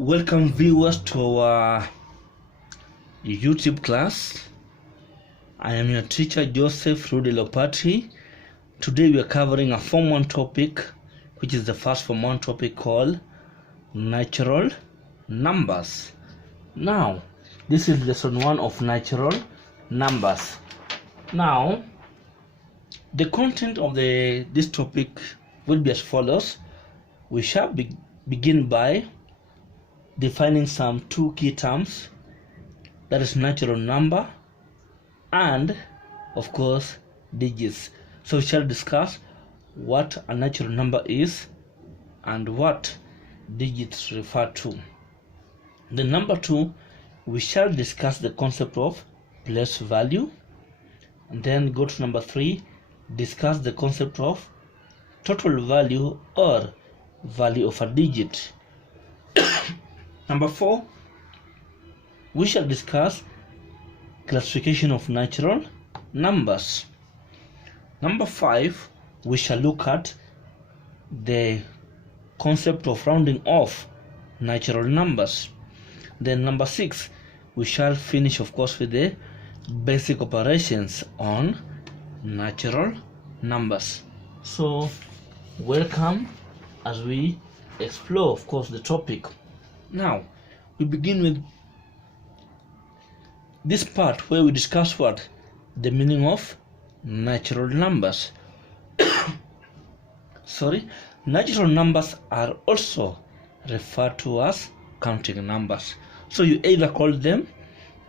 Welcome viewers to our YouTube class. I am your teacher Joseph Rudy Lopati. Today we are covering a Form 1 topic, which is the first Form 1 topic called natural numbers. Now, this is lesson 1 of natural numbers. Now, the content of this topic will be as follows. We shall begin by defining some two key terms, that is natural number and of course digits. So we shall discuss what a natural number is and what digits refer to. Then number 2, we shall discuss the concept of place value, and then go to number 3, discuss the concept of total value or value of a digit. Number 4, we shall discuss classification of natural numbers. Number 5, we shall look at the concept of rounding off natural numbers. Then number 6, we shall finish of course with the basic operations on natural numbers. So welcome as we explore of course the topic. Now we begin with this part where we discuss what the meaning of natural numbers. Natural numbers are also referred to as counting numbers. So you either call them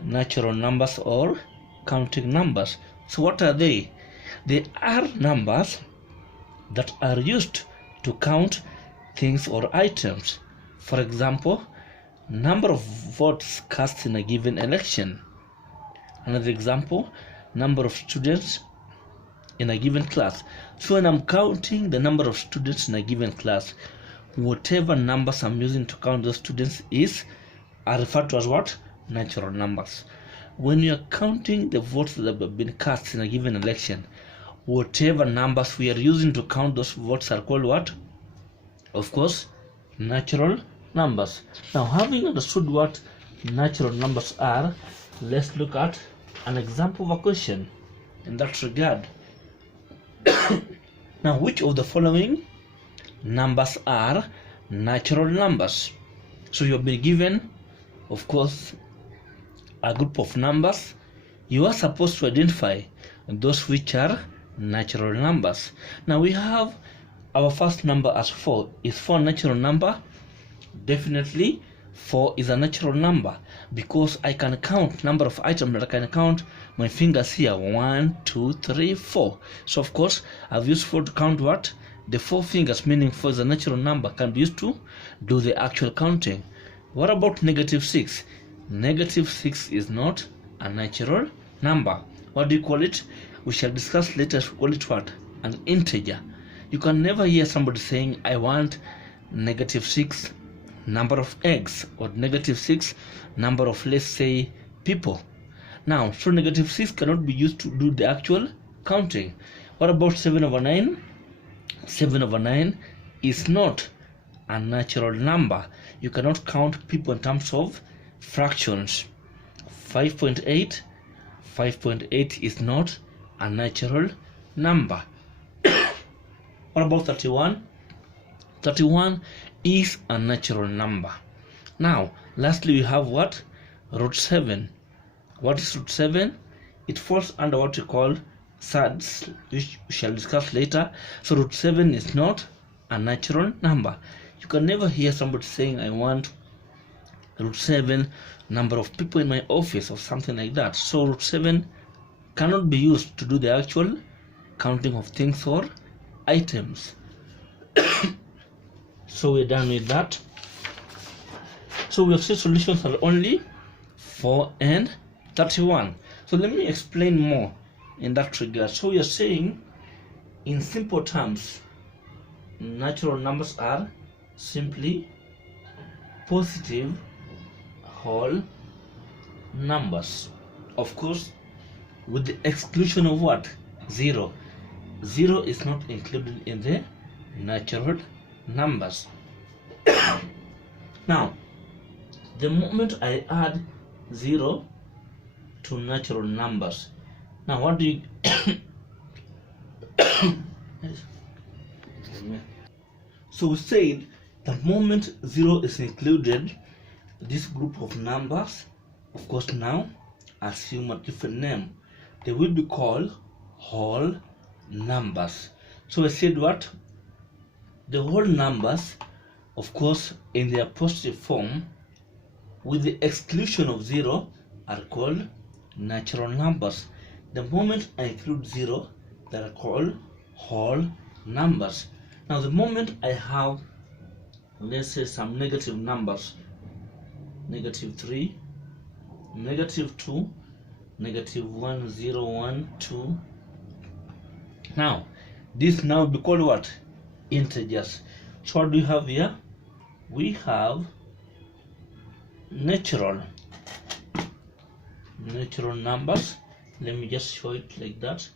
natural numbers or counting numbers. So what are they? They are numbers that are used to count things or items. For example, number of votes cast in a given election. Another example, number of students in a given class. So when I'm counting the number of students in a given class, whatever numbers I'm using to count those students are referred to as what? Natural numbers. When you're counting the votes that have been cast in a given election, whatever numbers we are using to count those votes are called what? Of course, natural numbers. Now, having understood what natural numbers are, let's look at an example of a question in that regard. Now, which of the following numbers are natural numbers? So you have been given, of course, a group of numbers. You are supposed to identify those which are natural numbers. Now we have our first number as 4. Is 4 a natural number? Definitely 4 is a natural number, because I can count number of items that I can count my fingers here. 1, 2, 3, 4. So of course I've used 4 to count what? The 4 fingers, meaning 4 is a natural number, can be used to do the actual counting. What about negative 6? Negative 6 is not a natural number. What do you call it? We shall discuss later. We call it what? An integer. You can never hear somebody saying, I want negative 6 number of eggs, or negative 6 number of, let's say, people. Now, so negative 6 cannot be used to do the actual counting. What about 7 over 9? 7 over 9 is not a natural number. You cannot count people in terms of fractions. 5.8 is not a natural number. What about 31? 31 is a natural number. Now, lastly, we have what? Root 7. What is root 7? It falls under what we call surds, which we shall discuss later. So root 7 is not a natural number. You can never hear somebody saying, I want root 7 number of people in my office or something like that. So root 7 cannot be used to do the actual counting of things or items. So we're done with that. So we have said solutions are only 4 and 31. So let me explain more in that regard. So we are saying, in simple terms, natural numbers are simply positive whole numbers. Of course, with the exclusion of what? 0. 0 is not included in the natural numbers. Now, the moment I add 0 to natural numbers. Now what do you so we said the moment 0 is included, this group of numbers, of course, now assume a different name. They will be called whole numbers. So I said what? The whole numbers, of course, in their positive form, with the exclusion of 0, are called natural numbers. The moment I include 0, they are called whole numbers. Now the moment I have, let's say, some negative numbers, negative 3, negative 2, negative 1, 0, 1, 2. Now, this now be called what? Integers. So what do we have here? We have natural numbers. Let me just show it like that.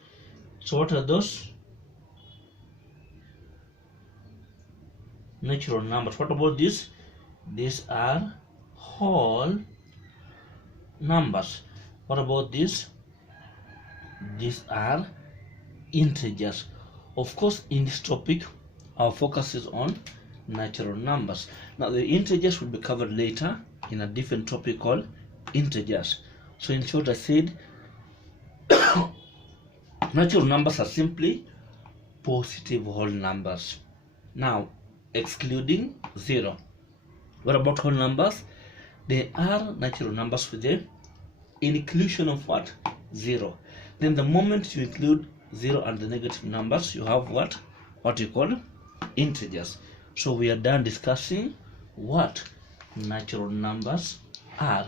So what are those? Natural numbers. What about this? These are whole numbers. What about this? These are integers. Of course, in this topic, our focus is on natural numbers. Now, the integers will be covered later in a different topic called integers. So, in short, I said natural numbers are simply positive whole numbers. Now, excluding 0. What about whole numbers? They are natural numbers with the inclusion of what? 0. Then the moment you include 0 and the negative numbers, you have what you call integers. So we are done discussing what natural numbers are.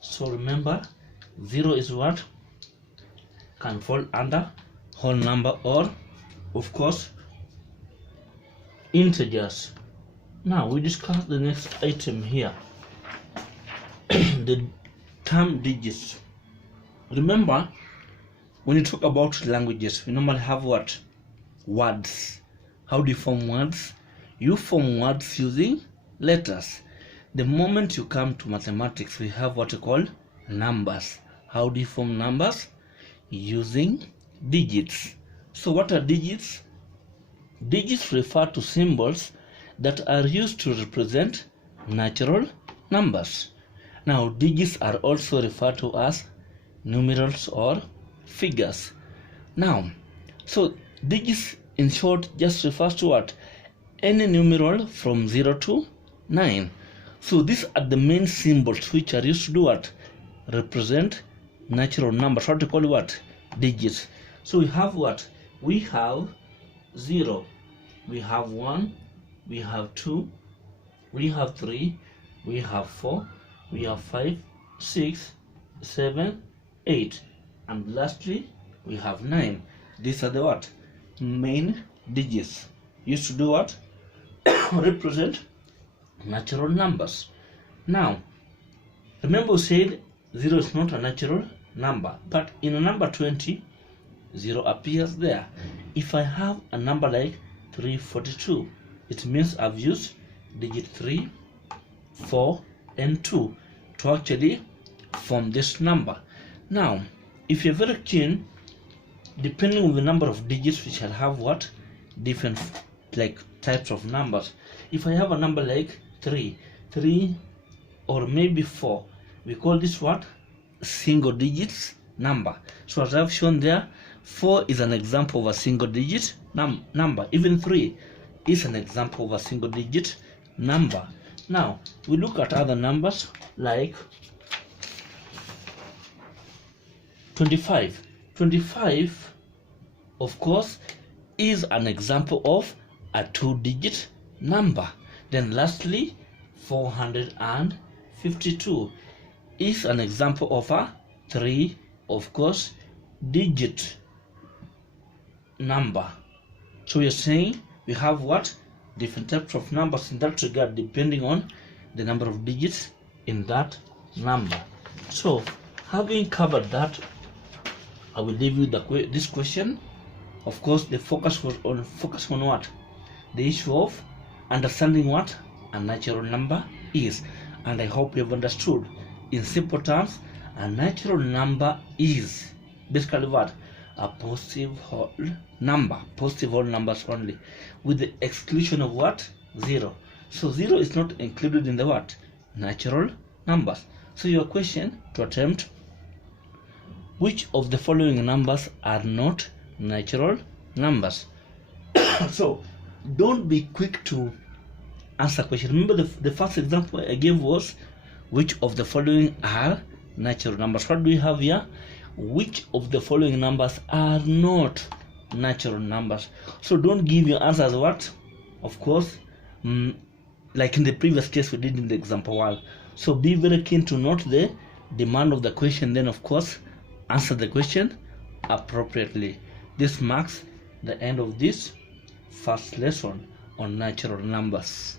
So remember, 0 is what can fall under whole number or, of course, integers. Now we discuss the next item here. The term digits. Remember, when you talk about languages, we normally have what? Words. How do you form words? You form words using letters. The moment you come to mathematics, we have what we call numbers. How do you form numbers? Using digits. So what are digits? Digits refer to symbols that are used to represent natural numbers. Now, digits are also referred to as numerals or figures. Now, so digits in short just refers to what? Any numeral from 0 to 9. So these are the main symbols which are used to do what? Represent natural numbers. What do you call what? Digits. So we have what? We have 0, we have 1, we have 2, we have 3, we have 4, we have 5, 6, 7, 8, and lastly we have 9. These are the what? Main digits used to do what? Represent natural numbers. Now remember we said 0 is not a natural number, but in a number 20, 0 appears there. If I have a number like 342, it means I've used digit 3, 4, and 2 to actually form this number. Now, if you're very keen, depending on the number of digits, we shall have what? Different like types of numbers. If I have a number like 3, or maybe 4, we call this what? Single digits number. So as I've shown there, 4 is an example of a single digit number. Even 3 is an example of a single digit number. Now we look at other numbers like 25. 25, of course, is an example of a 2-digit number. Then lastly, 452 is an example of a 3, of course, digit number. So you're saying we have what? Different types of numbers in that regard, depending on the number of digits in that number. So having covered that, I will leave you this question. Of course, the focus was on what? The issue of understanding what a natural number is. and I hope you have understood. In simple terms, a natural number is basically what? A positive whole number, positive whole numbers only, with the exclusion of what? 0. So 0 is not included in the what? Natural numbers. So your question to attempt, which of the following numbers are not natural numbers? So don't be quick to answer question. Remember the first example I gave was which of the following are natural numbers. What do we have here? Which of the following numbers are not natural numbers? So don't give your answer as what? Of course, like in the previous case we did in the example 1. So be very keen to note the demand of the question, then of course answer the question appropriately. This marks the end of this first lesson on natural numbers.